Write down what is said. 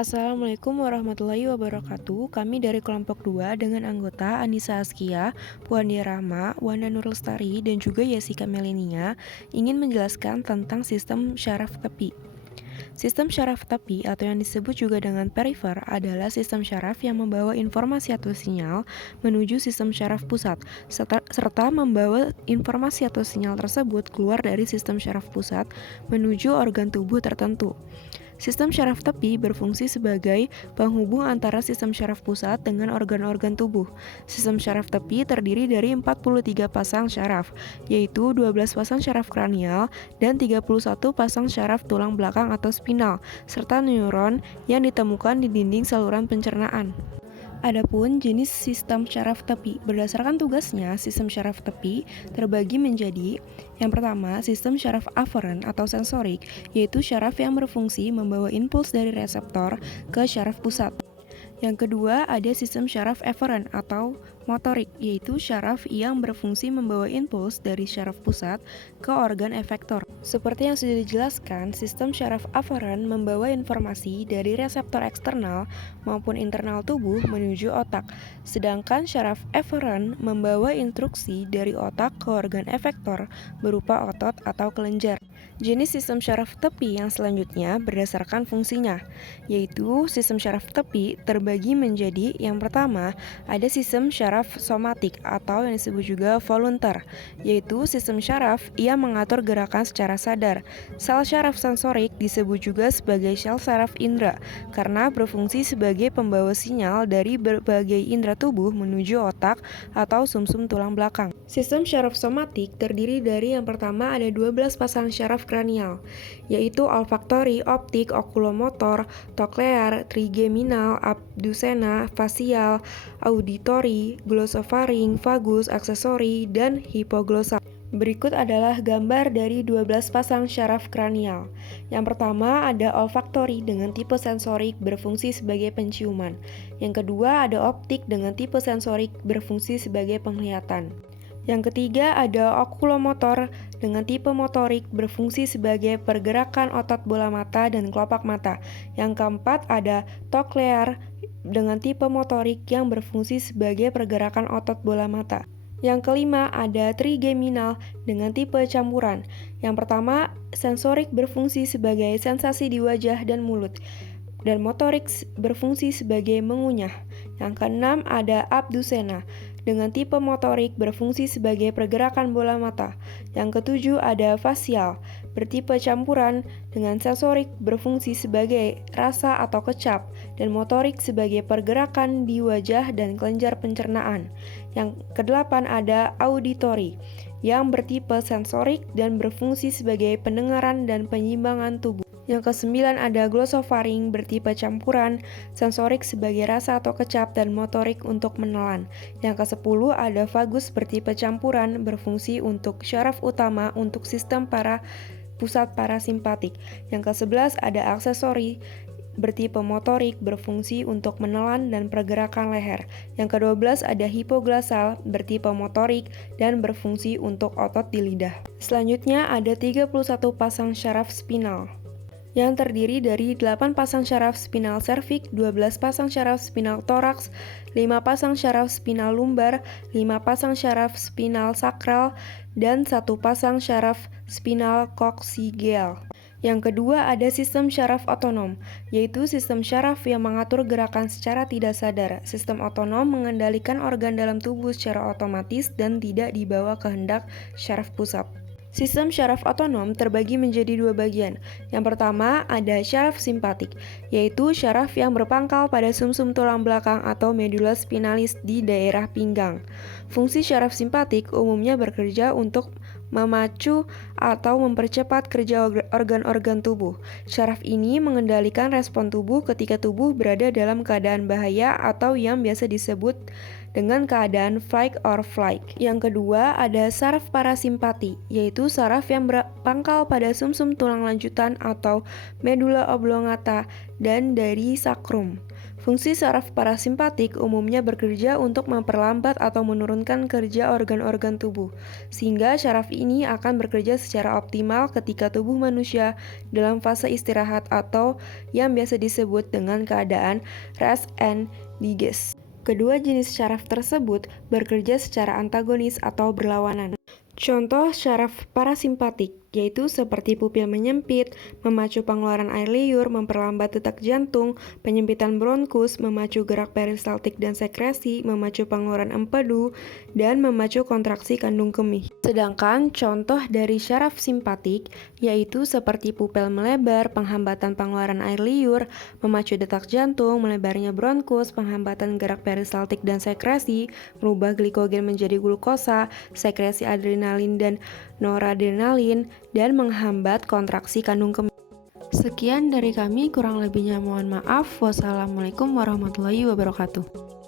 Assalamualaikum warahmatullahi wabarakatuh. Kami dari kelompok 2 dengan anggota Anissa Askia, Puandi Rahma, Wanda Nurlestari, dan juga Yesika Melenia ingin menjelaskan tentang sistem syaraf tepi. Sistem syaraf tepi atau yang disebut juga dengan perifer adalah sistem syaraf yang membawa informasi atau sinyal menuju sistem syaraf pusat, serta membawa informasi atau sinyal tersebut keluar dari sistem syaraf pusat menuju organ tubuh tertentu. Sistem syaraf tepi berfungsi sebagai penghubung antara sistem syaraf pusat dengan organ-organ tubuh. Sistem syaraf tepi terdiri dari 43 pasang syaraf, yaitu 12 pasang syaraf kranial dan 31 pasang syaraf tulang belakang atau spinal, serta neuron yang ditemukan di dinding saluran pencernaan. Adapun jenis sistem syaraf tepi, berdasarkan tugasnya, sistem syaraf tepi terbagi menjadi yang pertama, sistem syaraf aferen atau sensorik, yaitu syaraf yang berfungsi membawa impuls dari reseptor ke syaraf pusat. Yang kedua, ada sistem syaraf eferen atau motorik, yaitu syaraf yang berfungsi membawa impuls dari syaraf pusat ke organ efektor. Seperti yang sudah dijelaskan, sistem syaraf aferen membawa informasi dari reseptor eksternal maupun internal tubuh menuju otak, sedangkan syaraf eferen membawa instruksi dari otak ke organ efektor berupa otot atau kelenjar. Jenis sistem syaraf tepi yang selanjutnya berdasarkan fungsinya, yaitu sistem syaraf tepi terbagi menjadi yang pertama, ada sistem syaraf somatik atau yang disebut juga volunteer, yaitu sistem syaraf yang mengatur gerakan secara sadar. Sel syaraf sensorik disebut juga sebagai sel syaraf indera karena berfungsi sebagai pembawa sinyal dari berbagai indera tubuh menuju otak atau sumsum tulang belakang. Sistem syaraf somatik terdiri dari yang pertama ada 12 pasang syaraf kranial, yaitu olfaktori, optik, okulomotor, koklear, trigeminal, abducena, fasial, auditori, glosofaring, vagus, aksesori, dan hipoglosal. Berikut adalah gambar dari 12 pasang syaraf kranial. Yang pertama ada olfaktori dengan tipe sensorik berfungsi sebagai penciuman. Yang kedua ada optik dengan tipe sensorik berfungsi sebagai penglihatan. Yang ketiga ada okulomotor dengan tipe motorik berfungsi sebagai pergerakan otot bola mata dan kelopak mata. Yang keempat ada koklear dengan tipe motorik yang berfungsi sebagai pergerakan otot bola mata. Yang kelima ada trigeminal dengan tipe campuran. Yang pertama, sensorik berfungsi sebagai sensasi di wajah dan mulut, dan motorik berfungsi sebagai mengunyah. Yang keenam ada abducena dengan tipe motorik berfungsi sebagai pergerakan bola mata. Yang ketujuh ada fasial bertipe campuran dengan sensorik berfungsi sebagai rasa atau kecap dan motorik sebagai pergerakan di wajah dan kelenjar pencernaan. Yang kedelapan ada auditori yang bertipe sensorik dan berfungsi sebagai pendengaran dan penyimbangan tubuh. Yang kesembilan ada glosofaring bertipe campuran, sensorik sebagai rasa atau kecap dan motorik untuk menelan. Yang kesepuluh ada vagus bertipe campuran berfungsi untuk syaraf utama untuk sistem pusat parasimpatik. Yang kesebelas ada aksesori bertipe motorik berfungsi untuk menelan dan pergerakan leher. Yang ke-12 ada hipoglossal bertipe motorik dan berfungsi untuk otot di lidah. Selanjutnya ada 31 pasang syaraf spinal yang terdiri dari 8 pasang syaraf spinal serviks, 12 pasang syaraf spinal toraks, 5 pasang syaraf spinal lumbar, 5 pasang syaraf spinal sakral, dan 1 pasang syaraf spinal koksigeal. Yang kedua ada sistem syaraf otonom, yaitu sistem syaraf yang mengatur gerakan secara tidak sadar. Sistem otonom mengendalikan organ dalam tubuh secara otomatis dan tidak dibawa kehendak syaraf pusat. Sistem syaraf otonom terbagi menjadi dua bagian. Yang pertama ada syaraf simpatik, yaitu syaraf yang berpangkal pada sumsum tulang belakang atau medula spinalis di daerah pinggang. Fungsi syaraf simpatik umumnya bekerja untuk memacu atau mempercepat kerja organ-organ tubuh. Syaraf ini mengendalikan respon tubuh ketika tubuh berada dalam keadaan bahaya atau yang biasa disebut dengan keadaan fight or flight. Yang kedua ada saraf parasimpati, yaitu saraf yang berpangkal pada sumsum tulang lanjutan atau medula oblongata dan dari sakrum. Fungsi saraf parasimpatik umumnya bekerja untuk memperlambat atau menurunkan kerja organ-organ tubuh, sehingga saraf ini akan bekerja secara optimal ketika tubuh manusia dalam fase istirahat atau yang biasa disebut dengan keadaan rest and digest. Kedua jenis saraf tersebut bekerja secara antagonis atau berlawanan. Contoh saraf parasimpatik yaitu seperti pupil menyempit, memacu pengeluaran air liur, memperlambat detak jantung, penyempitan bronkus, memacu gerak peristaltik dan sekresi, memacu pengeluaran empedu, dan memacu kontraksi kandung kemih. Sedangkan contoh dari saraf simpatik yaitu seperti pupil melebar, penghambatan pengeluaran air liur, memacu detak jantung, melebarnya bronkus, penghambatan gerak peristaltik dan sekresi, merubah glikogen menjadi glukosa, sekresi adrenalin dan noradrenalin, dan menghambat kontraksi kandung kemih. Sekian dari kami, kurang lebihnya mohon maaf. Wassalamualaikum warahmatullahi wabarakatuh.